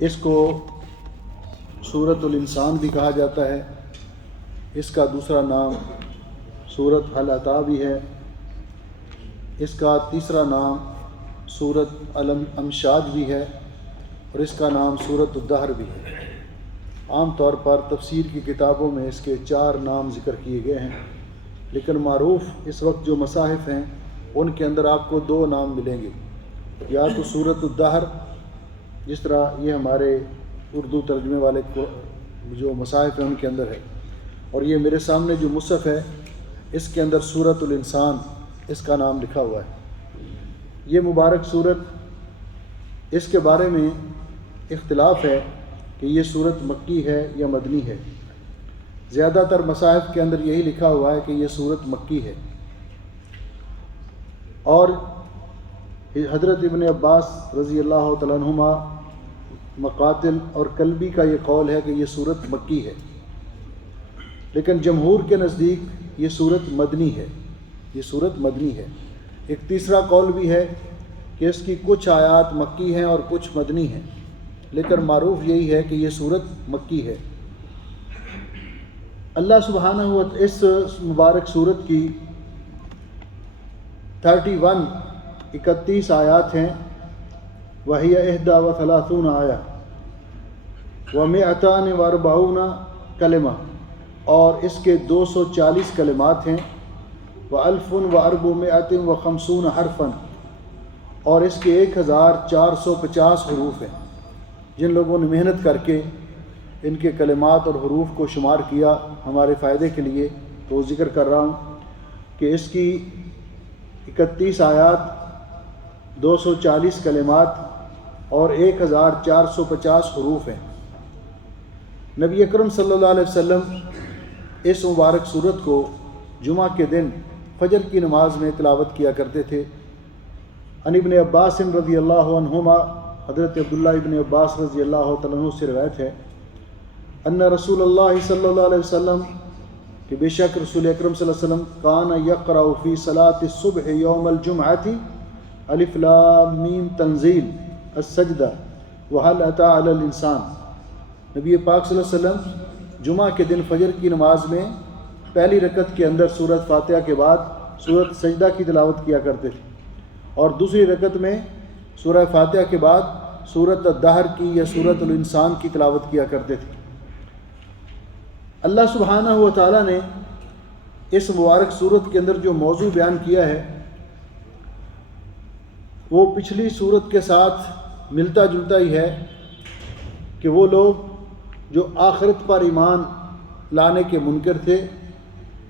اس کو سورۃ الانسان بھی کہا جاتا ہے، اس کا دوسرا نام سورۃ هل اتی بھی ہے، اس کا تیسرا نام سورۃ الامشاج بھی ہے، اور اس کا نام سورۃ الدہر بھی ہے۔ عام طور پر تفسیر کی کتابوں میں اس کے 4 نام ذکر کیے گئے ہیں، لیکن معروف اس وقت جو مصاحف ہیں ان کے اندر آپ کو 2 نام ملیں گے، یا تو سورۃ الدہر، جس طرح یہ ہمارے اردو ترجمے والے جو مصاحف ہیں ان کے اندر ہے، اور یہ میرے سامنے جو مصحف ہے اس کے اندر سورۃ الانسان اس کا نام لکھا ہوا ہے۔ یہ مبارک سورت، اس کے بارے میں اختلاف ہے کہ یہ سورت مکی ہے یا مدنی ہے۔ زیادہ تر مصاحف کے اندر یہی لکھا ہوا ہے کہ یہ سورت مکی ہے، اور حضرت ابن عباس رضی اللہ تعالیٰ عنہما، مقاتل اور کلبی کا یہ قول ہے کہ یہ سورت مکی ہے، لیکن جمہور کے نزدیک یہ سورت مدنی ہے، یہ سورت مدنی ہے۔ ایک تیسرا قول بھی ہے کہ اس کی کچھ آیات مکی ہیں اور کچھ مدنی ہیں، لیکن معروف یہی ہے کہ یہ سورت مکی ہے۔ اللہ سبحانہ و تعالی اس مبارک سورت کی 31 آیات ہیں، وہی 31 آیہ ومئتان واربعون کلمہ، اور اس کے 240 کلمات ہیں، و1450 حرفاً، اور اس کے 1450 حروف ہیں۔ جن لوگوں نے محنت کر کے ان کے کلمات اور حروف کو شمار کیا ہمارے فائدے کے لیے، تو ذکر کر رہا ہوں کہ اس کی 31 آیات، 240 کلمات اور 1450 حروف ہیں۔ نبی اکرم صلی اللہ علیہ وسلم اس مبارک صورت کو جمعہ کے دن فجر کی نماز میں تلاوت کیا کرتے تھے۔ عن ابن عباس رضی اللہ عنہما، حضرت عبداللہ ابن عباس رضی اللہ تعالیٰ عنہ سے روایت ہے، ان رسول اللہ صلی اللہ علیہ وسلم، کہ بے شک رسول اکرم صلی اللہ علیہ وسلم، کان یقرأ فی صلاۃ الصبح یوم الجمعۃ الف لام میم تنزیل السجدہ وہل اتی علی الانسان۔ نبی پاک صلی اللہ علیہ وسلم جمعہ کے دن فجر کی نماز میں پہلی رکعت کے اندر سورۃ فاتحہ کے بعد سورۃ سجدہ کی تلاوت کیا کرتے تھے، اور دوسری رکعت میں سورہ فاتحہ کے بعد سورۃ الدہر کی یا سورۃ الانسان کی تلاوت کیا کرتے تھے۔ اللہ سبحانہ و تعالیٰ نے اس مبارک سورت کے اندر جو موضوع بیان کیا ہے وہ پچھلی سورت کے ساتھ ملتا جلتا ہی ہے، کہ وہ لوگ جو آخرت پر ایمان لانے کے منکر تھے،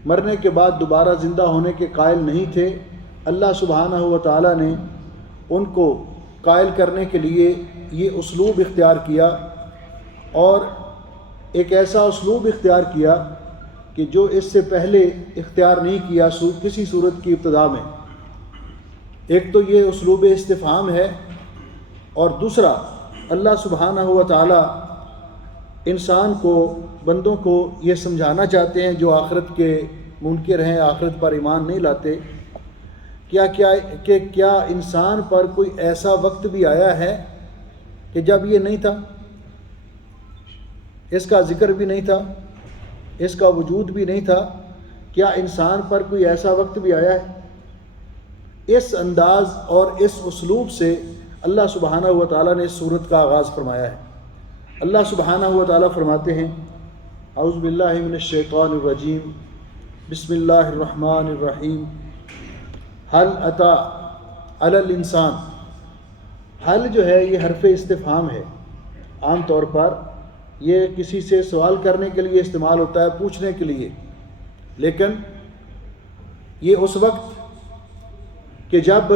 مرنے کے بعد دوبارہ زندہ ہونے کے قائل نہیں تھے، اللہ سبحانہ و تعالیٰ نے ان کو قائل کرنے کے لیے یہ اسلوب اختیار کیا، اور ایک ایسا اسلوب اختیار کیا کہ جو اس سے پہلے اختیار نہیں کیا کسی صورت کی ابتدا میں۔ ایک تو یہ اسلوب استفہام ہے، اور دوسرا اللہ سبحانہ و تعالیٰ انسان کو، بندوں کو یہ سمجھانا چاہتے ہیں جو آخرت کے منکر ہیں، آخرت پر ایمان نہیں لاتے، کیا انسان پر کوئی ایسا وقت بھی آیا ہے کہ جب یہ نہیں تھا، اس کا ذکر بھی نہیں تھا، اس کا وجود بھی نہیں تھا؟ کیا انسان پر کوئی ایسا وقت بھی آیا ہے؟ اس انداز اور اس اسلوب سے اللہ سبحانہ و تعالیٰ نے اس سورت کا آغاز فرمایا ہے۔ اللہ سبحانہ و تعالیٰ فرماتے ہیں، اعوذ باللہ من الشیطان الرجیم، بسم اللہ الرحمن الرحیم، حل اتی علی الانسان۔ حل جو ہے یہ حرف استفہام ہے، عام طور پر یہ کسی سے سوال کرنے کے لیے استعمال ہوتا ہے، پوچھنے کے لیے، لیکن یہ اس وقت کہ جب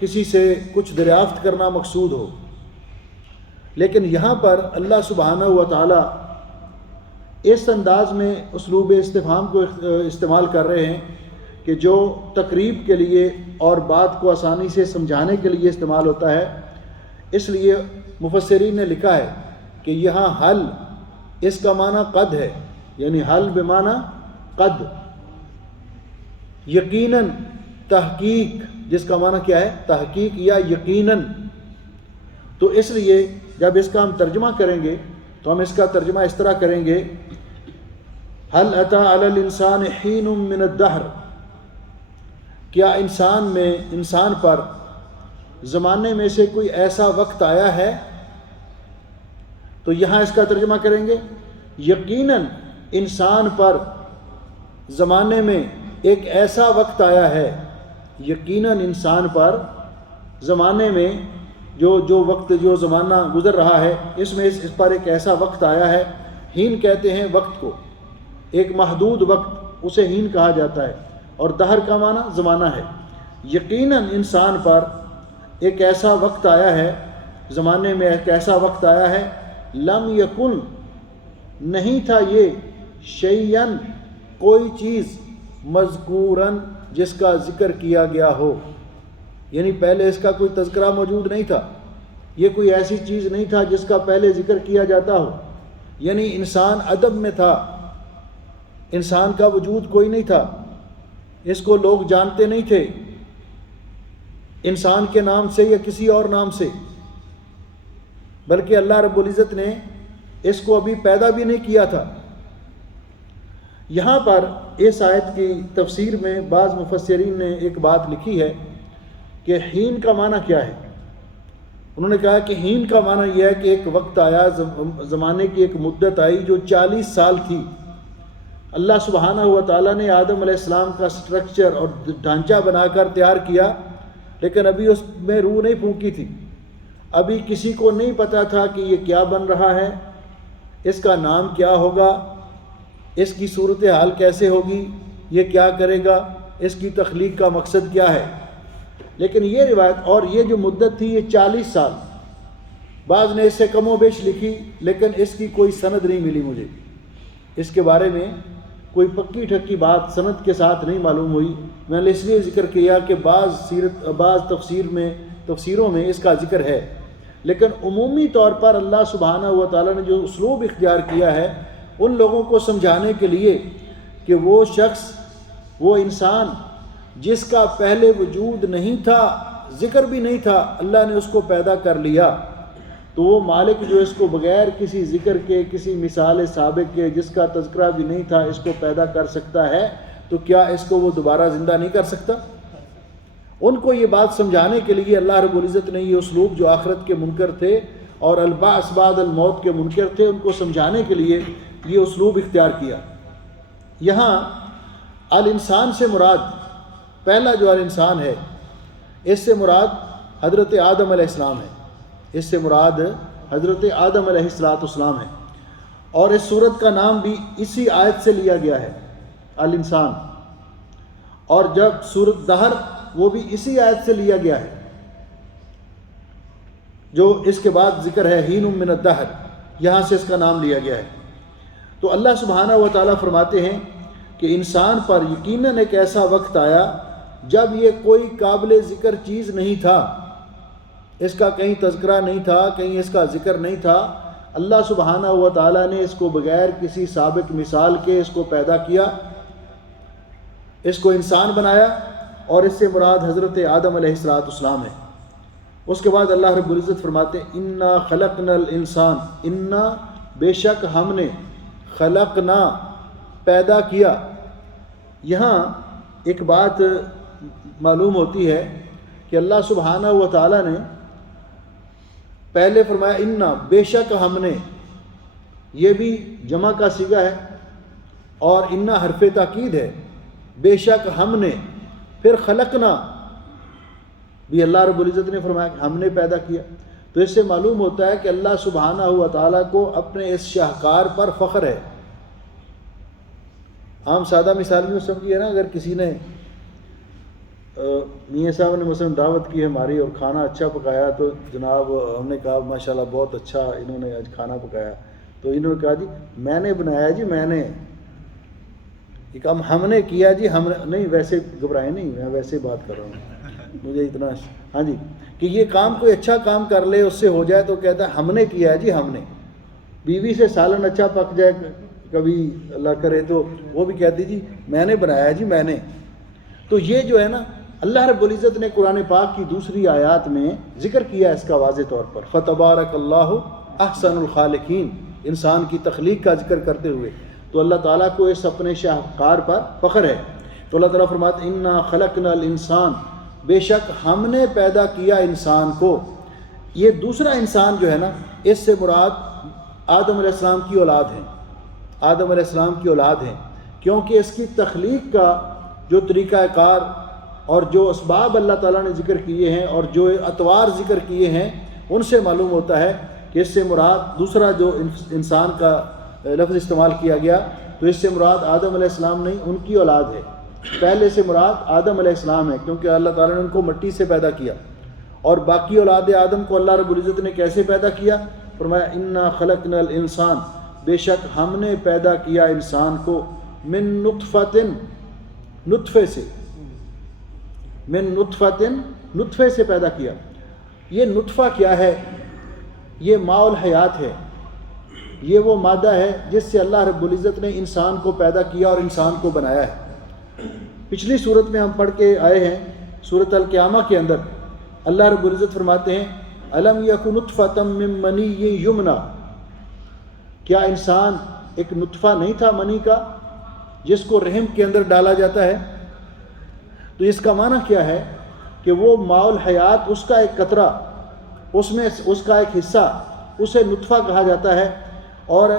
کسی سے کچھ دریافت کرنا مقصود ہو۔ لیکن یہاں پر اللہ سبحانہ و تعالیٰ اس انداز میں اسلوب استفہام کو استعمال کر رہے ہیں کہ جو تقریب کے لیے اور بات کو آسانی سے سمجھانے کے لیے استعمال ہوتا ہے۔ اس لیے مفسرین نے لکھا ہے کہ یہاں حل، اس کا معنی قد ہے، یعنی حل بمعنی قد، یقیناً، تحقیق، جس کا معنی کیا ہے؟ تحقیق یا یقیناً۔ تو اس لیے جب اس کا ہم ترجمہ کریں گے تو ہم اس کا ترجمہ اس طرح کریں گے، هل اتى على الانسان حين من الدهر، کیا انسان پر زمانے میں سے کوئی ایسا وقت آیا ہے؟ تو یہاں اس کا ترجمہ کریں گے یقیناً انسان پر زمانے میں ایک ایسا وقت آیا ہے، یقیناً انسان پر زمانے میں جو زمانہ گزر رہا ہے اس میں اس پر ایک ایسا وقت آیا ہے۔ ہین کہتے ہیں وقت کو، ایک محدود وقت اسے ہین کہا جاتا ہے، اور دہر کا معنی زمانہ ہے۔ یقیناً انسان پر ایک ایسا وقت آیا ہے، زمانے میں ایک ایسا وقت آیا ہے، لم یکن نہیں تھا یہ، شیئن کوئی چیز، مذکوراً جس کا ذکر کیا گیا ہو، یعنی پہلے اس کا کوئی تذکرہ موجود نہیں تھا، یہ کوئی ایسی چیز نہیں تھا جس کا پہلے ذکر کیا جاتا ہو، یعنی انسان عدم میں تھا، انسان کا وجود کوئی نہیں تھا، اس کو لوگ جانتے نہیں تھے انسان کے نام سے یا کسی اور نام سے، بلکہ اللہ رب العزت نے اس کو ابھی پیدا بھی نہیں کیا تھا۔ یہاں پر اس آیت کی تفسیر میں بعض مفسرین نے ایک بات لکھی ہے کہ ہین کا معنی کیا ہے۔ انہوں نے کہا کہ ہین کا معنی یہ ہے کہ ایک وقت آیا، زمانے کی ایک مدت آئی جو 40 سال تھی۔ اللہ سبحانہ و تعالیٰ نے آدم علیہ السلام کا سٹرکچر اور ڈھانچہ بنا کر تیار کیا، لیکن ابھی اس میں روح نہیں پھونکی تھی، ابھی کسی کو نہیں پتا تھا کہ یہ کیا بن رہا ہے، اس کا نام کیا ہوگا، اس کی صورتحال کیسے ہوگی، یہ کیا کرے گا، اس کی تخلیق کا مقصد کیا ہے۔ لیکن یہ روایت اور یہ جو مدت تھی یہ 40 سال، بعض نے اس سے کم و بیش لکھی، لیکن اس کی کوئی سند نہیں ملی مجھے، اس کے بارے میں کوئی پکی ٹھکی بات سند کے ساتھ نہیں معلوم ہوئی۔ میں نے اس لیے ذکر کیا کہ بعض تفسیروں میں اس کا ذکر ہے، لیکن عمومی طور پر اللہ سبحانہ و تعالیٰ نے جو اسلوب اختیار کیا ہے ان لوگوں کو سمجھانے کے لیے کہ وہ شخص، وہ انسان جس کا پہلے وجود نہیں تھا، ذکر بھی نہیں تھا، اللہ نے اس کو پیدا کر لیا، تو وہ مالک جو اس کو بغیر کسی ذکر کے، کسی مثال سابق کے، جس کا تذکرہ بھی نہیں تھا، اس کو پیدا کر سکتا ہے، تو کیا اس کو وہ دوبارہ زندہ نہیں کر سکتا؟ ان کو یہ بات سمجھانے کے لیے اللہ رب العزت نے یہ اسلوب، جو آخرت کے منکر تھے اور البعث بعد الموت کے منکر تھے، ان کو سمجھانے کے لیے یہ اسلوب اختیار کیا۔ یہاں الانسان سے مراد، پہلا جو الانسان ہے، اس سے مراد حضرت آدم علیہ السلام ہے، اس سے مراد حضرت آدم علیہ السلام ہے، اور اس سورت کا نام بھی اسی آیت سے لیا گیا ہے، الانسان، اور جب سورت دہر وہ بھی اسی آیت سے لیا گیا ہے، جو اس کے بعد ذکر ہے ہین من الدہر، یہاں سے اس کا نام لیا گیا ہے۔ تو اللہ سبحانہ و تعالیٰ فرماتے ہیں کہ انسان پر یقیناً ایک ایسا وقت آیا جب یہ کوئی قابل ذکر چیز نہیں تھا، اس کا کہیں تذکرہ نہیں تھا، کہیں اس کا ذکر نہیں تھا، اللہ سبحانہ و تعالیٰ نے اس کو بغیر کسی سابق مثال کے اس کو پیدا کیا، اس کو انسان بنایا، اور اس سے مراد حضرت آدم علیہ السلام ہے۔ اس کے بعد اللہ رب العزت فرماتے ہیں انا خلقنا الانسان، انا بے شک ہم نے، خلقنا پیدا کیا۔ یہاں ایک بات معلوم ہوتی ہے کہ اللہ سبحانہ و تعالیٰ نے پہلے فرمایا انا، بے شک ہم نے، یہ بھی جمع کا صیغہ ہے، اور انا حرف تاکید ہے، بے شک ہم نے، پھر خلقنا بھی اللہ رب العزت نے فرمایا کہ ہم نے پیدا کیا۔ تو اس سے معلوم ہوتا ہے کہ اللہ سبحانہ و تعالیٰ کو اپنے اس شاہکار پر فخر ہے۔ عام سادہ مثال میں سمجھیے نا، اگر کسی نے میاں صاحب نے مثلا دعوت کی ہماری اور کھانا اچھا پکایا، تو جناب ہم نے کہا ماشاءاللہ بہت اچھا انہوں نے آج کھانا پکایا، تو انہوں نے کہا جی میں نے بنایا، جی میں نے، ایک ہم نے کیا، جی ہم نہیں، ویسے گھبرائے نہیں، میں ویسے بات کر رہا ہوں، مجھے اتنا، ہاں جی، کہ یہ کام کوئی اچھا کام کر لے، اس سے ہو جائے تو کہتا ہے ہم نے کیا ہے، جی ہم نے۔ بیوی سے سالن اچھا پک جائے کبھی اللہ کرے، تو وہ بھی کہتی جی میں نے بنایا، جی میں نے۔ تو یہ جو ہے نا، اللہ رب العزت نے قرآن پاک کی دوسری آیات میں ذکر کیا اس کا واضح طور پر، فَتَبَارَكَ اللَّهُ أَحْسَنُ الْخَالِقِينَ، انسان کی تخلیق کا ذکر کرتے ہوئے تو اللہ تعالیٰ کو اس اپنے شاہکار پر فخر ہے۔ تو اللہ تعالیٰ فرماتے ہیں اِنَّا خَلَقْنَا الْإِنسَانَ، بے شک ہم نے پیدا کیا انسان کو۔ یہ دوسرا انسان جو ہے نا، اس سے مراد آدم علیہ السلام کی اولاد ہے، آدم علیہ السلام کی اولاد ہے، کیونکہ اس کی تخلیق کا جو طریقہ کار اور جو اسباب اللہ تعالیٰ نے ذکر کیے ہیں اور جو اطوار ذکر کیے ہیں ان سے معلوم ہوتا ہے کہ اس سے مراد دوسرا جو انسان کا لفظ استعمال کیا گیا تو اس سے مراد آدم علیہ السلام نہیں، ان کی اولاد ہے۔ پہلے سے مراد آدم علیہ السلام ہے کیونکہ اللہ تعالیٰ نے ان کو مٹی سے پیدا کیا، اور باقی اولاد آدم کو اللہ رب العزت نے کیسے پیدا کیا؟ فرمایا انا خلقنا الانسان، بے شک ہم نے پیدا کیا انسان کو من نطفۃ، نطفے سے، من نطفۃ، نطفے سے پیدا کیا۔ یہ نطفہ کیا ہے؟ یہ ماء الحیات ہے، یہ وہ مادہ ہے جس سے اللہ رب العزت نے انسان کو پیدا کیا اور انسان کو بنایا ہے۔ پچھلی صورت میں ہم پڑھ کے آئے ہیں سورۃ القیامہ کے اندر اللہ رب العزت فرماتے ہیں الم یک نطفۃ من منی یمنا، کیا انسان ایک نطفہ نہیں تھا منی کا جس کو رحم کے اندر ڈالا جاتا ہے؟ تو اس کا معنی کیا ہے کہ وہ ماء الحیات، اس کا ایک قطرہ، اس میں اس کا ایک حصہ، اسے نطفہ کہا جاتا ہے۔ اور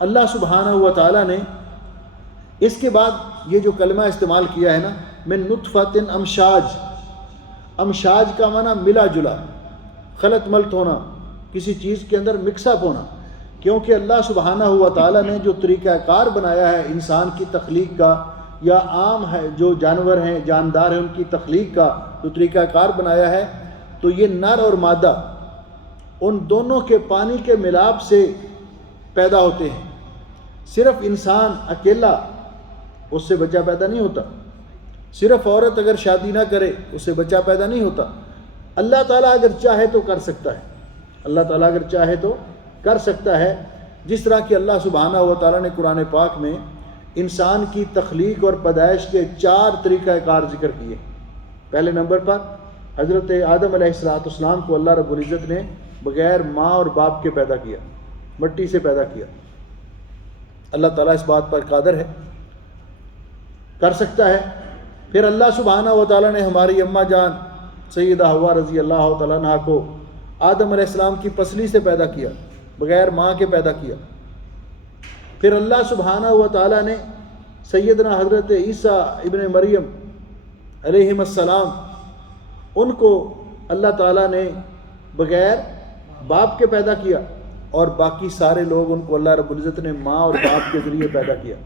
اللہ سبحانہ و تعالیٰ نے اس کے بعد یہ جو کلمہ استعمال کیا ہے نا، من نطفۃ امشاج، امشاج کا معنی ملا جلا، خلط ملط ہونا، کسی چیز کے اندر مکس اپ ہونا، کیونکہ اللہ سبحانہ و تعالیٰ نے جو طریقہ کار بنایا ہے انسان کی تخلیق کا، یا عام ہے جو جانور ہیں جاندار ہیں ان کی تخلیق کا جو طریقہ کار بنایا ہے، تو یہ نر اور مادہ ان دونوں کے پانی کے ملاپ سے پیدا ہوتے ہیں۔ صرف انسان اکیلا اس سے بچہ پیدا نہیں ہوتا، صرف عورت اگر شادی نہ کرے اس سے بچہ پیدا نہیں ہوتا۔ اللہ تعالیٰ اگر چاہے تو کر سکتا ہے، اللہ تعالیٰ اگر چاہے تو کر سکتا ہے، جس طرح کہ اللہ سبحانہ و تعالیٰ نے قرآن پاک میں انسان کی تخلیق اور پیدائش کے 4 طریقہ کار ذکر کیے۔ پہلے نمبر پر حضرت آدم علیہ السلام کو اللہ رب العزت نے بغیر ماں اور باپ کے پیدا کیا، مٹی سے پیدا کیا۔ اللہ تعالیٰ اس بات پر قادر ہے، کر سکتا ہے۔ پھر اللہ سبحانہ و تعالیٰ نے ہماری اماں جان سیدہ حوا رضی اللہ تعالیٰ عنہا کو آدم علیہ السلام کی پسلی سے پیدا کیا، بغیر ماں کے پیدا کیا۔ پھر اللہ سبحانہ و تعالیٰ نے سیدنا حضرت عیسیٰ ابن مریم علیہم السلام، ان کو اللہ تعالیٰ نے بغیر باپ کے پیدا کیا، اور باقی سارے لوگ ان کو اللہ رب العزت نے ماں اور باپ کے ذریعے پیدا کیا۔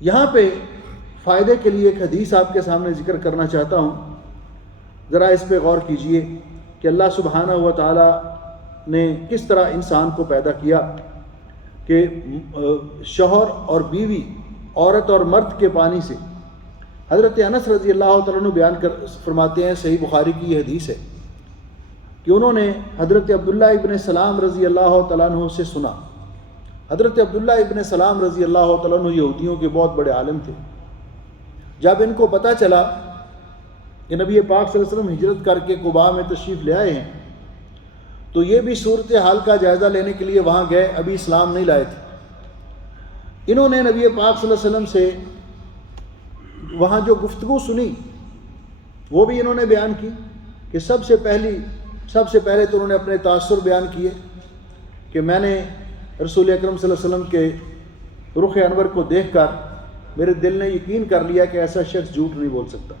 یہاں پہ فائدے کے لیے ایک حدیث آپ کے سامنے ذکر کرنا چاہتا ہوں، ذرا اس پہ غور کیجئے کہ اللہ سبحانہ و تعالیٰ نے کس طرح انسان کو پیدا کیا، کہ شوہر اور بیوی، عورت اور مرد کے پانی سے۔ حضرت انس رضی اللہ تعالیٰ عنہ بیان فرماتے ہیں، صحیح بخاری کی یہ حدیث ہے کہ انہوں نے حضرت عبداللہ ابن سلام رضی اللہ تعالیٰ عنہ سے سنا۔ حضرت عبداللہ ابن سلام رضی اللہ تعالیٰ عنہ یہودیوں کے بہت بڑے عالم تھے۔ جب ان کو پتہ چلا کہ نبی پاک صلی اللہ علیہ وسلم ہجرت کر کے قباء میں تشریف لے آئے ہیں، تو یہ بھی صورتحال کا جائزہ لینے کے لیے وہاں گئے، ابھی اسلام نہیں لائے تھے۔ انہوں نے نبی پاک صلی اللہ علیہ وسلم سے وہاں جو گفتگو سنی وہ بھی انہوں نے بیان کی، کہ سب سے پہلے تو انہوں نے اپنے تاثر بیان کیے کہ میں نے رسول اکرم صلی اللہ علیہ وسلم کے رخ انور کو دیکھ کر میرے دل نے یقین کر لیا کہ ایسا شخص جھوٹ نہیں بول سکتا۔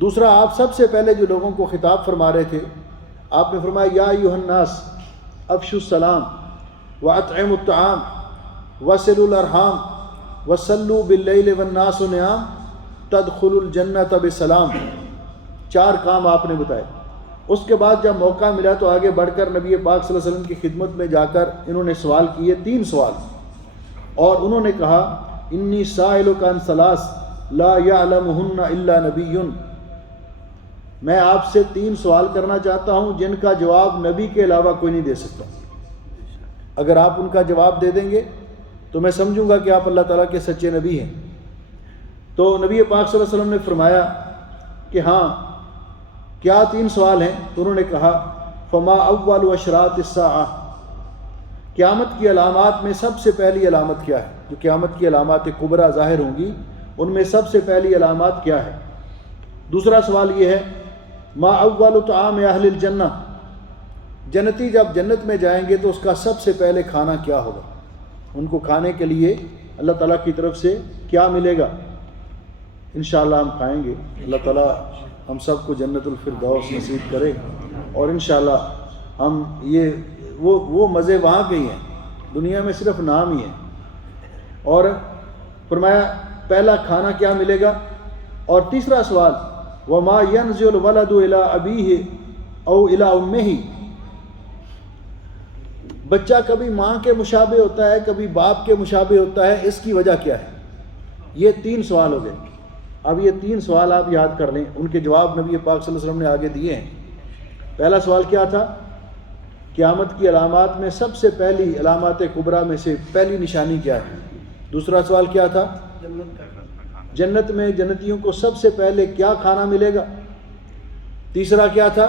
دوسرا، آپ سب سے پہلے جو لوگوں کو خطاب فرما رہے تھے، آپ نے فرمایا یا ایھا الناس افشوا السلام واطعموا الطعام وصلوا الارحام وصلوا باللیل والناس نیام تدخلوا الجنۃ بسلام۔ 4 کام آپ نے بتائے۔ اس کے بعد جب موقع ملا تو آگے بڑھ کر نبی پاک صلی اللہ علیہ وسلم کی خدمت میں جا کر انہوں نے سوال کیے، 3 سوال، اور انہوں نے کہا انی سائلک عن ثلاث لا یعلمہن الا نبی، میں آپ سے 3 سوال کرنا چاہتا ہوں جن کا جواب نبی کے علاوہ کوئی نہیں دے سکتا۔ اگر آپ ان کا جواب دے دیں گے تو میں سمجھوں گا کہ آپ اللہ تعالیٰ کے سچے نبی ہیں۔ تو نبی پاک صلی اللہ علیہ وسلم نے فرمایا کہ ہاں کیا 3 سوال ہیں؟ تو انہوں نے کہا فما اول اشراط الساعہ، قیامت کی علامات میں سب سے پہلی علامت کیا ہے؟ جو قیامت کی علامات کبریٰ ظاہر ہوں گی ان میں سب سے پہلی علامات کیا ہے؟ دوسرا سوال یہ ہے ما اول طعام اہل الجنہ، جنتی جب جنت میں جائیں گے تو اس کا سب سے پہلے کھانا کیا ہوگا؟ ان کو کھانے کے لیے اللہ تعالیٰ کی طرف سے کیا ملے گا؟ انشاءاللہ ہم کھائیں گے، اللہ تعالیٰ ہم سب کو جنت الفردوس نصیب کرے، اور انشاءاللہ ہم یہ وہ مزے وہاں کے ہی ہیں، دنیا میں صرف نام ہی ہے۔ اور فرمایا پہلا کھانا کیا ملے گا؟ اور تیسرا سوال وما ينزل الولد الى ابیہ او الى امہ، بچہ کبھی ماں کے مشابہ ہوتا ہے کبھی باپ کے مشابہ ہوتا ہے، اس کی وجہ کیا ہے؟ یہ 3 سوال ہو گئے۔ اب یہ 3 سوال آپ یاد کر لیں، ان کے جواب نبی پاک صلی اللہ علیہ وسلم نے آگے دیے ہیں۔ پہلا سوال کیا تھا؟ قیامت کی علامات میں سب سے پہلی علامات کبریٰ میں سے پہلی نشانی کیا ہے؟ دوسرا سوال کیا تھا؟ جنت میں جنتیوں کو سب سے پہلے کیا کھانا ملے گا؟ تیسرا کیا تھا؟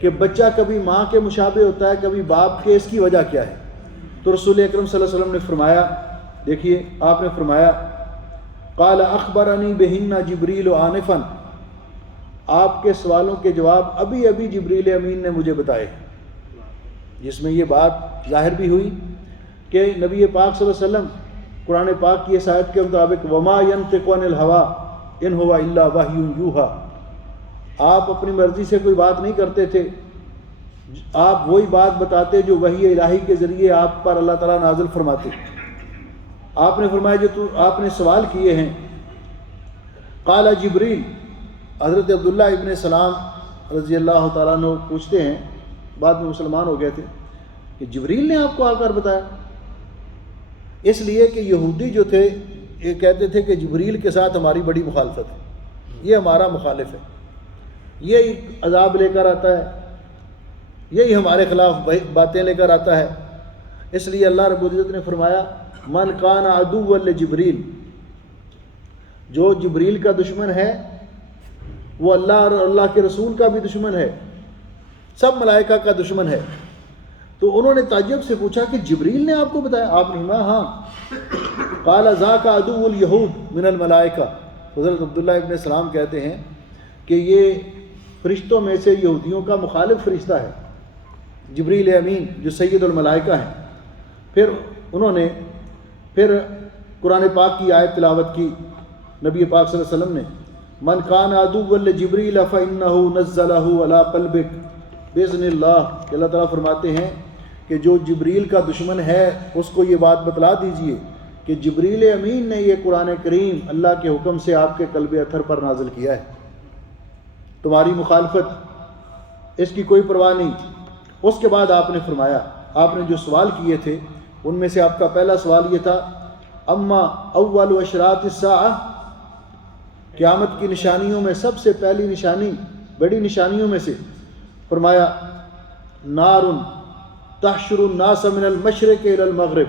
کہ بچہ کبھی ماں کے مشابہ ہوتا ہے کبھی باپ کے، اس کی وجہ کیا ہے؟ تو رسول اکرم صلی اللہ علیہ وسلم نے فرمایا، دیکھیے آپ نے فرمایا قال اخبرنی بہن جبریل آنفا، آپ کے سوالوں کے جواب ابھی ابھی جبریل امین نے مجھے بتائے، جس میں یہ بات ظاہر بھی ہوئی کہ نبی پاک صلی اللہ علیہ وسلم قرآن پاک کی اس آیت کے مطابق وما ينطق عن الهوى ان هو الا وحی یوحی، آپ اپنی مرضی سے کوئی بات نہیں کرتے تھے، آپ وہی بات بتاتے جو وحی الہی کے ذریعے آپ پر اللہ تعالیٰ نازل فرماتے۔ آپ نے فرمایا جو آپ نے سوال کیے ہیں، قال جبریل، حضرت عبداللہ ابن سلام رضی اللہ تعالیٰ عنہ پوچھتے ہیں، بعد میں مسلمان ہو گئے تھے، کہ جبریل نے آپ کو آ کر بتایا؟ اس لیے کہ یہودی جو تھے یہ کہتے تھے کہ جبریل کے ساتھ ہماری بڑی مخالفت ہے، یہ ہمارا مخالف ہے، یہی عذاب لے کر آتا ہے، یہی ہمارے خلاف باتیں لے کر آتا ہے۔ اس لیے اللہ رب العزت نے فرمایا من کان عدوا لجبریل، جو جبریل کا دشمن ہے وہ اللہ اور اللہ کے رسول کا بھی دشمن ہے، سب ملائکہ کا دشمن ہے۔ تو انہوں نے تعجب سے پوچھا کہ جبریل نے آپ کو بتایا؟ آپ نے فرمایا ہاں۔ قال ذاک عدو الیہود من الملائکہ، حضرت عبداللہ ابن سلام کہتے ہیں کہ یہ فرشتوں میں سے یہودیوں کا مخالف فرشتہ ہے، جبریل امین جو سید الملائکہ ہیں۔ پھر انہوں نے قرآن پاک کی آیت تلاوت کی، نبی پاک صلی اللہ علیہ وسلم نے من کان عدوا لجبریل فإنہ نزلہ علی قلبک بإذن اللہ، کہ اللہ تعالیٰ فرماتے ہیں کہ جو جبریل کا دشمن ہے اس کو یہ بات بتلا دیجئے کہ جبریل امین نے یہ قرآن کریم اللہ کے حکم سے آپ کے قلب اطہر پر نازل کیا ہے، تمہاری مخالفت اس کی کوئی پرواہ نہیں۔ اس کے بعد آپ نے فرمایا، آپ نے جو سوال کیے تھے ان میں سے آپ کا پہلا سوال یہ تھا اما اول اشراط الساعہ، قیامت کی نشانیوں میں سب سے پہلی نشانی، بڑی نشانیوں میں سے فرمایا نار تحشر الناس من المشرق الى المغرب،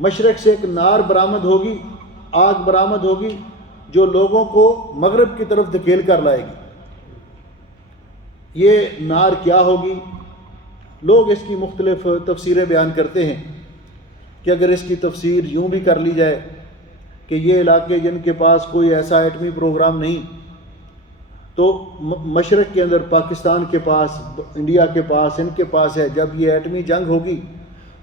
مشرق سے ایک نار برآمد ہوگی، آگ برآمد ہوگی جو لوگوں کو مغرب کی طرف دھکیل کر لائے گی۔ یہ نار کیا ہوگی؟ لوگ اس کی مختلف تفسیریں بیان کرتے ہیں کہ اگر اس کی تفسیر یوں بھی کر لی جائے کہ یہ علاقے جن کے پاس کوئی ایسا ایٹمی پروگرام نہیں، تو مشرق کے اندر پاکستان کے پاس، انڈیا کے پاس، ان کے پاس ہے، جب یہ ایٹمی جنگ ہوگی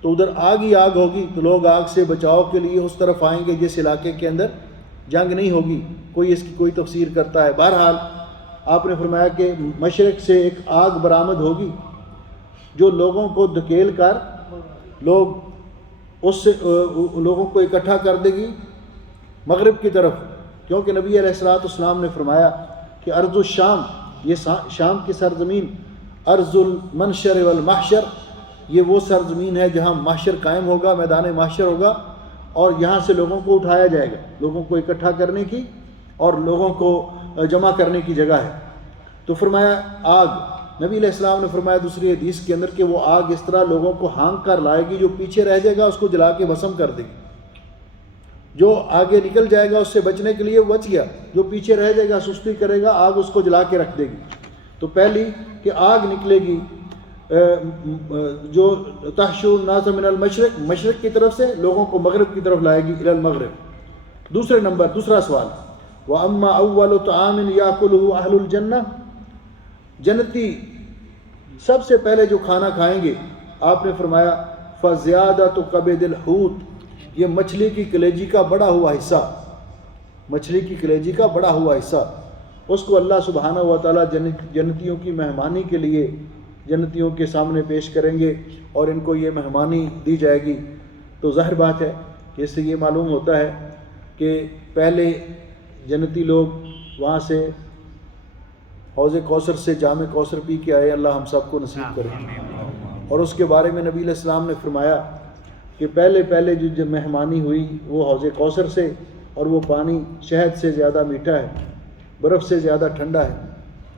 تو ادھر آگ ہی آگ ہوگی، تو لوگ آگ سے بچاؤ کے لیے اس طرف آئیں گے جس علاقے کے اندر جنگ نہیں ہوگی۔ کوئی اس کی کوئی تفسیر کرتا ہے۔ بہرحال آپ نے فرمایا کہ مشرق سے ایک آگ برآمد ہوگی جو لوگوں کو دھکیل کر لوگوں کو اکٹھا کر دے گی مغرب کی طرف، کیونکہ نبی علیہ الصلوۃ والسلام نے فرمایا کہ ارض الشام، یہ شام کی سرزمین، ارض المنشر والمحشر، یہ وہ سرزمین ہے جہاں محشر قائم ہوگا، میدان محشر ہوگا، اور یہاں سے لوگوں کو اٹھایا جائے گا، لوگوں کو اکٹھا کرنے کی اور لوگوں کو جمع کرنے کی جگہ ہے۔ تو فرمایا آگ، نبی علیہ السلام نے فرمایا دوسری حدیث کے اندر کہ وہ آگ اس طرح لوگوں کو ہانک کر لائے گی جو پیچھے رہ جائے گا اس کو جلا کے بھسم کر دے گی۔ جو آگے نکل جائے گا اس سے بچنے کے لیے وہ بچ گیا، جو پیچھے رہ جائے گا سستی کرے گا آگ اس کو جلا کے رکھ دے گی۔ تو پہلی کہ آگ نکلے گی جو تحشر الناس من المشرق، مشرق کی طرف سے لوگوں کو مغرب کی طرف لائے گی، الی المغرب۔ دوسرا سوال، وَأَمَّا أَوَّلُ طَعَامٍ يَأْكُلُهُ أَهْلُ الْجَنَّةِ، جنتی سب سے پہلے جو کھانا کھائیں گے آپ نے فرمایا فَزِيَادَةُ كَبِدِ الْحُوتِ، یہ مچھلی کی کلیجی کا بڑا ہوا حصہ، مچھلی کی کلیجی کا بڑا ہوا حصہ، اس کو اللہ سبحانہ و تعالیٰ جنتیوں کی مہمانی کے لیے جنتیوں کے سامنے پیش کریں گے اور ان کو یہ مہمانی دی جائے گی۔ تو ظاہر بات ہے کہ اس سے یہ معلوم ہوتا ہے کہ پہلے جنتی لوگ وہاں سے حوض کوثر سے جام کوثر پی کے آئے، اللہ ہم سب کو نصیب کرے۔ اور اس کے بارے میں نبی علیہ السلام نے فرمایا کہ پہلے جو مہمانی ہوئی وہ حوض کوثر سے، اور وہ پانی شہد سے زیادہ میٹھا ہے، برف سے زیادہ ٹھنڈا ہے،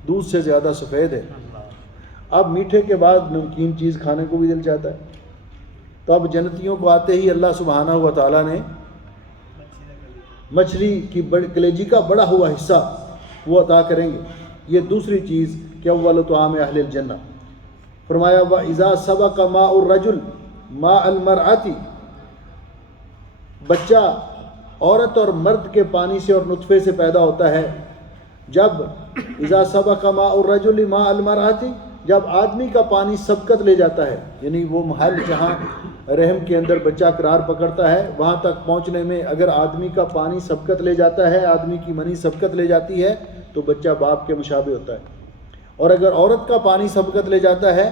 دودھ سے زیادہ سفید ہے۔ اب میٹھے کے بعد نمکین چیز کھانے کو بھی دل چاہتا ہے، تو اب جنتیوں کو آتے ہی اللہ سبحانہ و تعالیٰ نے مچھلی کی کلیجی کا بڑا ہوا حصہ وہ عطا کریں گے۔ یہ دوسری چیز کہ اول طعام اہل الجنہ۔ فرمایا وَإِذَا سَبَقَ مَاءُ الرَّجُلِ مَاءَ الْمَرْأَةِ، بچہ عورت اور مرد کے پانی سے اور نطفے سے پیدا ہوتا ہے۔ جب اذا سبق ماء الرجل ماء المرأة، جب آدمی کا پانی سبقت لے جاتا ہے، یعنی وہ محل جہاں رحم کے اندر بچہ قرار پکڑتا ہے وہاں تک پہنچنے میں اگر آدمی کا پانی سبقت لے جاتا ہے، آدمی کی منی سبقت لے جاتی ہے تو بچہ باپ کے مشابہ ہوتا ہے، اور اگر عورت کا پانی سبقت لے جاتا ہے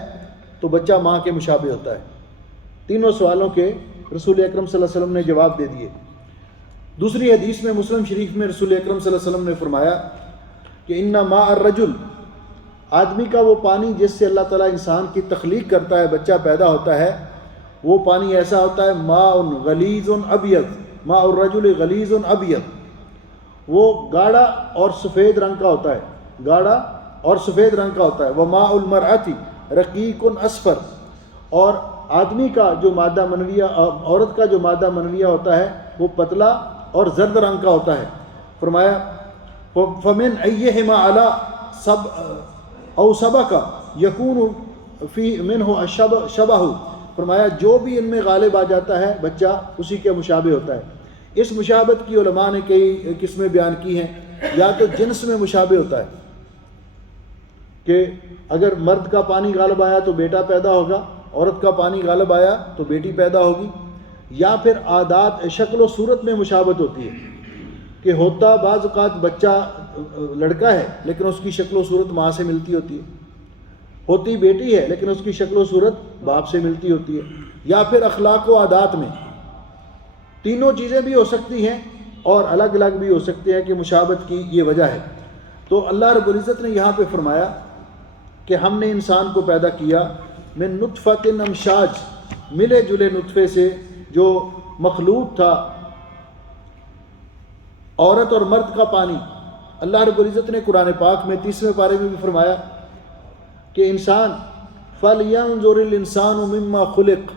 تو بچہ ماں کے مشابہ ہوتا ہے۔ تینوں سوالوں کے رسول اکرم صلی اللہ علیہ وسلم نے جواب دے دیے۔ دوسری حدیث میں مسلم شریف میں رسول اکرم صلی اللہ علیہ وسلم نے فرمایا کہ ان ماء الرجل، آدمی کا وہ پانی جس سے اللہ تعالیٰ انسان کی تخلیق کرتا ہے، بچہ پیدا ہوتا ہے، وہ پانی ایسا ہوتا ہے ماء غلیظ ابیض، ماء الرجل غلیظ ابیض، وہ گاڑھا اور سفید رنگ کا ہوتا ہے، گاڑھا اور سفید رنگ کا ہوتا ہے۔ وماء المرأة رقیق اصفر، اور آدمی کا جو مادہ منویہ، عورت کا جو مادہ منویہ ہوتا ہے وہ پتلا اور زرد رنگ کا ہوتا ہے۔ فرمایا فمن ایہما علی سب او سبق یکون فی منہ شبہ، فرمایا جو بھی ان میں غالب آ جاتا ہے بچہ اسی کے مشابہ ہوتا ہے۔ اس مشابہت کی علماء نے کئی قسمیں بیان کی ہیں، یا تو جنس میں مشابہ ہوتا ہے کہ اگر مرد کا پانی غالب آیا تو بیٹا پیدا ہوگا، عورت کا پانی غالب آیا تو بیٹی پیدا ہوگی، یا پھر عادات شکل و صورت میں مشابہت ہوتی ہے کہ ہوتا بعض اوقات بچہ لڑکا ہے لیکن اس کی شکل و صورت ماں سے ملتی ہوتی ہے، ہوتی بیٹی ہے لیکن اس کی شکل و صورت باپ سے ملتی ہوتی ہے، یا پھر اخلاق و عادات میں۔ تینوں چیزیں بھی ہو سکتی ہیں اور الگ الگ بھی ہو سکتے ہیں کہ مشابہت کی یہ وجہ ہے۔ تو اللہ رب العزت نے یہاں پہ فرمایا کہ ہم نے انسان کو پیدا کیا من نطفۃ امشاج، ملے جلے نطفے سے جو مخلوط تھا، عورت اور مرد کا پانی۔ اللہ رب العزت نے قرآن پاک میں 30ویں پارے میں بھی فرمایا کہ انسان فَلْيَنْظُرِ الْإِنسَانُ مِمَّا خُلِقَ،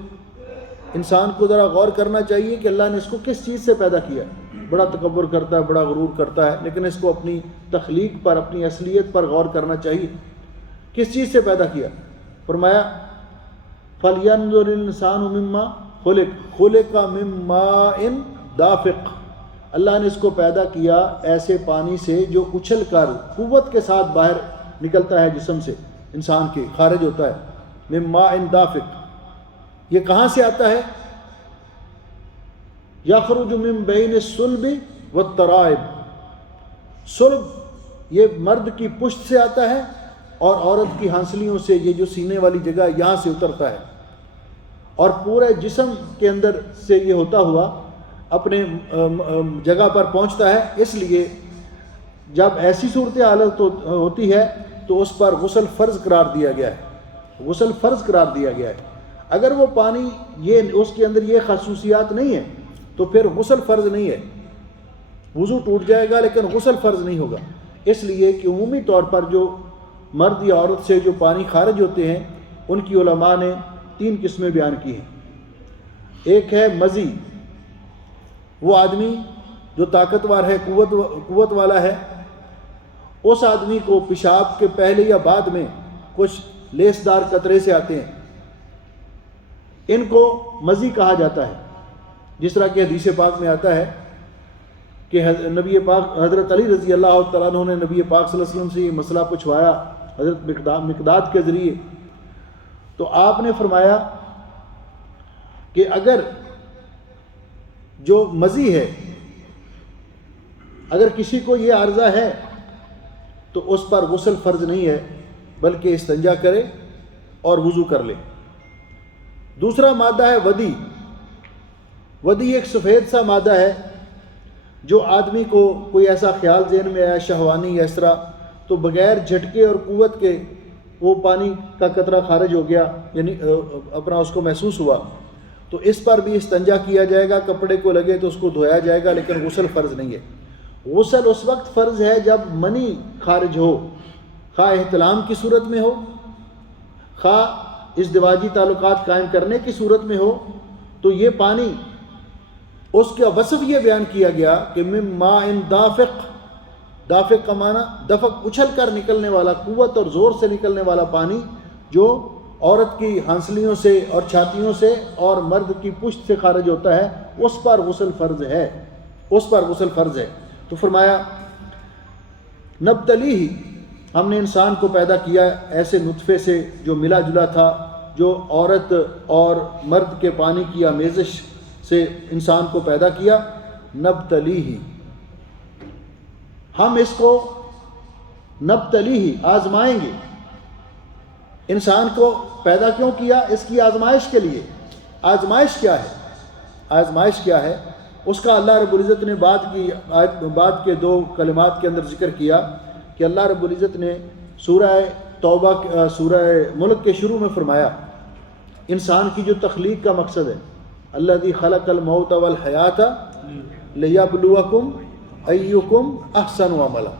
انسان کو ذرا غور کرنا چاہیے کہ اللہ نے اس کو کس چیز سے پیدا کیا۔ بڑا تکبر کرتا ہے، بڑا غرور کرتا ہے، لیکن اس کو اپنی تخلیق پر، اپنی اصلیت پر غور کرنا چاہیے، کس چیز سے پیدا کیا۔ فرمایا فَلْيَنْظُرِ الْإِنسَانُ مِمَّا خُلِقَ مِن مَّاءٍ دَافِقٍ، اللہ نے اس کو پیدا کیا ایسے پانی سے جو اچھل کر قوت کے ساتھ باہر نکلتا ہے، جسم سے انسان کے خارج ہوتا ہے۔ من ماء دافق، یہ کہاں سے آتا ہے؟ یخرج من بین الصلب والترائب، صلب یہ مرد کی پشت سے آتا ہے اور عورت کی ہانسلیوں سے، یہ جو سینے والی جگہ یہاں سے اترتا ہے، اور پورے جسم کے اندر سے یہ ہوتا ہوا اپنے جگہ پر پہنچتا ہے۔ اس لیے جب ایسی صورت حالت ہوتی ہے تو اس پر غسل فرض قرار دیا گیا ہے، غسل فرض قرار دیا گیا ہے۔ اگر وہ پانی یہ اس کے اندر یہ خصوصیات نہیں ہے تو پھر غسل فرض نہیں ہے، وضو ٹوٹ جائے گا لیکن غسل فرض نہیں ہوگا۔ اس لیے کہ عمومی طور پر جو مرد یا عورت سے جو پانی خارج ہوتے ہیں ان کی علماء نے 3 قسمیں بیان کی ہیں۔ ایک ہے مزی، وہ آدمی جو طاقتور ہے، قوت والا ہے، اس آدمی کو پیشاب کے پہلے یا بعد میں کچھ لیسدار قطرے سے آتے ہیں، ان کو مزی کہا جاتا ہے، جس طرح کہ حدیث پاک میں آتا ہے کہ نبی پاک حضرت علی رضی اللہ تعالیٰ عنہ نے نبی پاک صلی اللہ علیہ وسلم سے یہ مسئلہ پوچھوایا حضرت مقداد کے ذریعے، تو آپ نے فرمایا کہ اگر جو مزی ہے، اگر کسی کو یہ عارضہ ہے تو اس پر غسل فرض نہیں ہے، بلکہ استنجا کرے اور وضو کر لے۔ دوسرا مادہ ہے ودی۔ ودی ایک سفید سا مادہ ہے، جو آدمی کو کوئی ایسا خیال ذہن میں آیا شہوانی یا اس طرح، تو بغیر جھٹکے اور قوت کے وہ پانی کا قطرہ خارج ہو گیا، یعنی اپنا اس کو محسوس ہوا، تو اس پر بھی استنجا کیا جائے گا، کپڑے کو لگے تو اس کو دھویا جائے گا، لیکن غسل فرض نہیں ہے۔ غسل اس وقت فرض ہے جب منی خارج ہو، خواہ احتلام کی صورت میں ہو، خواہ ازدواجی تعلقات قائم کرنے کی صورت میں ہو، تو یہ پانی، اس کا وصف یہ بیان کیا گیا کہ من ماء دافق، دافق کا معنی دفق، اچھل کر نکلنے والا، قوت اور زور سے نکلنے والا پانی، جو عورت کی ہنسلیوں سے اور چھاتیوں سے اور مرد کی پشت سے خارج ہوتا ہے، اس پر غسل فرض ہے، اس پر غسل فرض ہے۔ تو فرمایا نبتلیہ، ہم نے انسان کو پیدا کیا ایسے نطفے سے جو ملا جلا تھا، جو عورت اور مرد کے پانی کی آمیزش سے انسان کو پیدا کیا، نبتلیہ، ہم اس کو نبتلیہ آزمائیں گے۔ انسان کو پیدا کیوں کیا؟ اس کی آزمائش کے لیے۔ آزمائش کیا ہے؟ آزمائش کیا ہے؟ اس کا اللہ رب العزت نے بعد کے دو کلمات کے اندر ذکر کیا کہ اللہ رب العزت نے سورہ توبہ، سورہ ملک کے شروع میں فرمایا انسان کی جو تخلیق کا مقصد ہے، الذی خلق الموت والحیات لیبلوکم ایکم احسن عملا،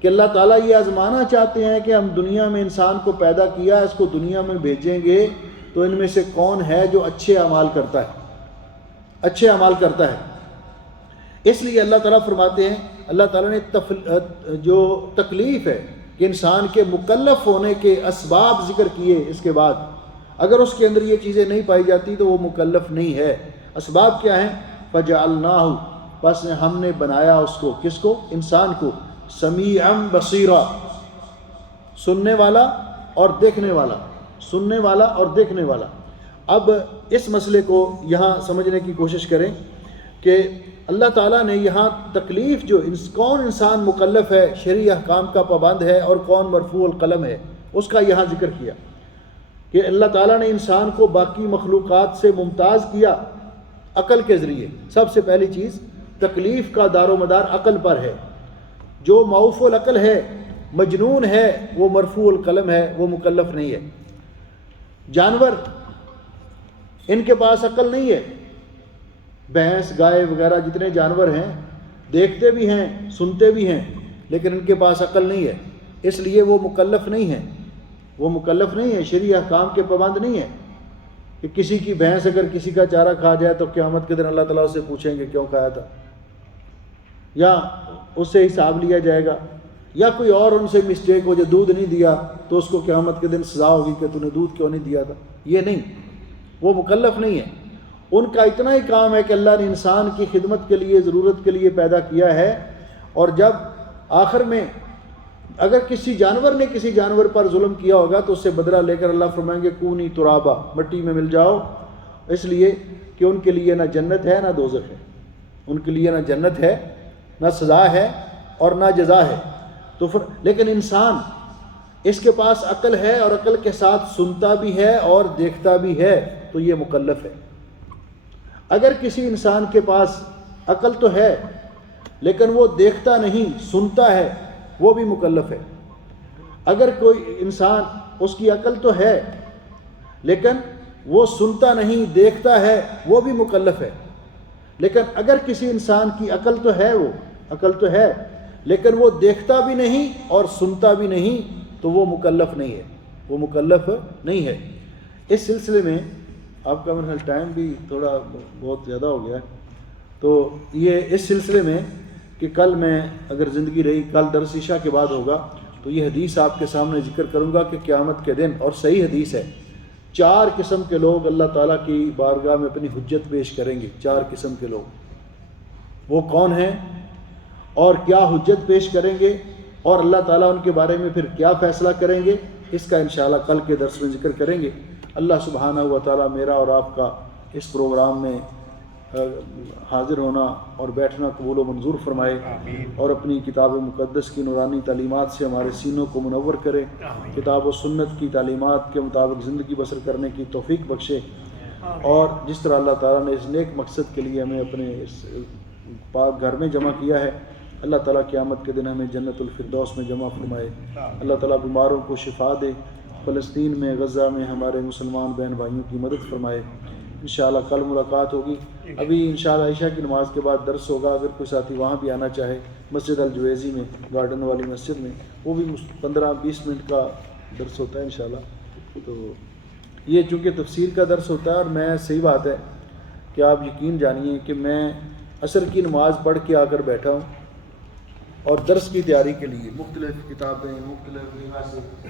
کہ اللہ تعالیٰ یہ آزمانا چاہتے ہیں کہ ہم دنیا میں انسان کو پیدا کیا، اس کو دنیا میں بھیجیں گے تو ان میں سے کون ہے جو اچھے اعمال کرتا ہے، اچھے اعمال کرتا ہے۔ اس لیے اللہ تعالیٰ فرماتے ہیں، اللہ تعالیٰ نے جو تکلیف ہے کہ انسان کے مکلف ہونے کے اسباب ذکر کیے، اس کے بعد اگر اس کے اندر یہ چیزیں نہیں پائی جاتی تو وہ مکلف نہیں ہے۔ اسباب کیا ہیں؟ فجعلناہ، پس ہم نے بنایا اس کو، کس کو؟ انسان کو، سمیعا بصیرا، سننے والا اور دیکھنے والا، سننے والا اور دیکھنے والا۔ اب اس مسئلے کو یہاں سمجھنے کی کوشش کریں کہ اللہ تعالیٰ نے یہاں تکلیف جو کون انسان مکلف ہے، شرعی احکام کا پابند ہے، اور کون مرفوع القلم ہے، اس کا یہاں ذکر کیا کہ اللہ تعالیٰ نے انسان کو باقی مخلوقات سے ممتاز کیا عقل کے ذریعے۔ سب سے پہلی چیز، تکلیف کا دار و مدار عقل پر ہے۔ جو معوف العقل ہے، مجنون ہے، وہ مرفوع القلم ہے، وہ مکلف نہیں ہے۔ جانور، ان کے پاس عقل نہیں ہے، بھینس، گائے وغیرہ جتنے جانور ہیں، دیکھتے بھی ہیں، سنتے بھی ہیں، لیکن ان کے پاس عقل نہیں ہے، اس لیے وہ مکلف نہیں ہیں، وہ مکلف نہیں ہے، شرعی احکام کے پابند نہیں ہے۔ کہ کسی کی بھینس اگر کسی کا چارہ کھا جائے تو قیامت کے دن اللہ تعالیٰ سے پوچھیں گے کیوں کھایا تھا، یا اس سے حساب لیا جائے گا، یا کوئی اور ان سے مسٹیک ہو جو دودھ نہیں دیا تو اس کو قیامت کے دن سزا ہوگی کہ تو نے دودھ کیوں نہیں دیا تھا۔ یہ نہیں، وہ مکلف نہیں ہے۔ ان کا اتنا ہی کام ہے کہ اللہ نے انسان کی خدمت کے لیے، ضرورت کے لیے پیدا کیا ہے، اور جب آخر میں اگر کسی جانور نے کسی جانور پر ظلم کیا ہوگا تو اس سے بدلہ لے کر اللہ فرمائیں گے کونی ترابا، مٹی میں مل جاؤ، اس لیے کہ ان کے لیے نہ جنت ہے نہ دوزخ ہے، ان کے لیے نہ جنت ہے، نہ سزا ہے اور نہ جزا ہے۔ تو لیکن انسان، اس کے پاس عقل ہے اور عقل کے ساتھ سنتا بھی ہے اور دیکھتا بھی ہے، تو یہ مکلف ہے۔ اگر کسی انسان کے پاس عقل تو ہے لیکن وہ دیکھتا نہیں، سنتا ہے، وہ بھی مکلف ہے۔ اگر کوئی انسان، اس کی عقل تو ہے لیکن وہ سنتا نہیں، دیکھتا ہے، وہ بھی مکلف ہے۔ لیکن اگر کسی انسان کی عقل تو ہے، وہ عقل تو ہے لیکن وہ دیکھتا بھی نہیں اور سنتا بھی نہیں، تو وہ مکلف نہیں ہے، وہ مکلف نہیں ہے۔ اس سلسلے میں آپ کا میرا ٹائم بھی تھوڑا بہت زیادہ ہو گیا ہے، تو یہ اس سلسلے میں کہ کل میں اگر زندگی رہی کل درس عشاء کے بعد ہوگا تو یہ حدیث آپ کے سامنے ذکر کروں گا کہ قیامت کے دن، اور صحیح حدیث ہے، 4 قسم کے لوگ اللہ تعالیٰ کی بارگاہ میں اپنی حجت پیش کریں گے۔ 4 قسم کے لوگ وہ کون ہیں اور کیا حجت پیش کریں گے، اور اللہ تعالیٰ ان کے بارے میں پھر کیا فیصلہ کریں گے، اس کا انشاءاللہ کل کے درس میں ذکر کریں گے۔ اللہ سبحانہ و تعالیٰ میرا اور آپ کا اس پروگرام میں حاضر ہونا اور بیٹھنا قبول و منظور فرمائے، اور اپنی کتاب مقدس کی نورانی تعلیمات سے ہمارے سینوں کو منور کرے، کتاب و سنت کی تعلیمات کے مطابق زندگی بسر کرنے کی توفیق بخشے، اور جس طرح اللہ تعالیٰ نے اس نیک مقصد کے لیے ہمیں اپنے اس پاک گھر میں جمع کیا ہے، اللہ تعالیٰ قیامت کے دن ہمیں جنت الفردوس میں جمع فرمائے۔ اللہ تعالیٰ بیماروں کو شفا دے، فلسطین میں، غزہ میں ہمارے مسلمان بہن بھائیوں کی مدد فرمائے۔ انشاءاللہ کل ملاقات ہوگی۔ ابھی انشاءاللہ عشاء کی نماز کے بعد درس ہوگا، اگر کوئی ساتھی وہاں بھی آنا چاہے، مسجد الجویزی میں، گارڈن والی مسجد میں، وہ بھی 15-20 منٹ کا درس ہوتا ہے انشاءاللہ۔ تو یہ چونکہ تفسیر کا درس ہوتا ہے، اور میں صحیح بات ہے کہ آپ یقین جانیے کہ میں عصر کی نماز پڑھ کے آ کر بیٹھا ہوں، اور درس کی تیاری کے لیے مختلف کتابیں، مختلف جگہ سے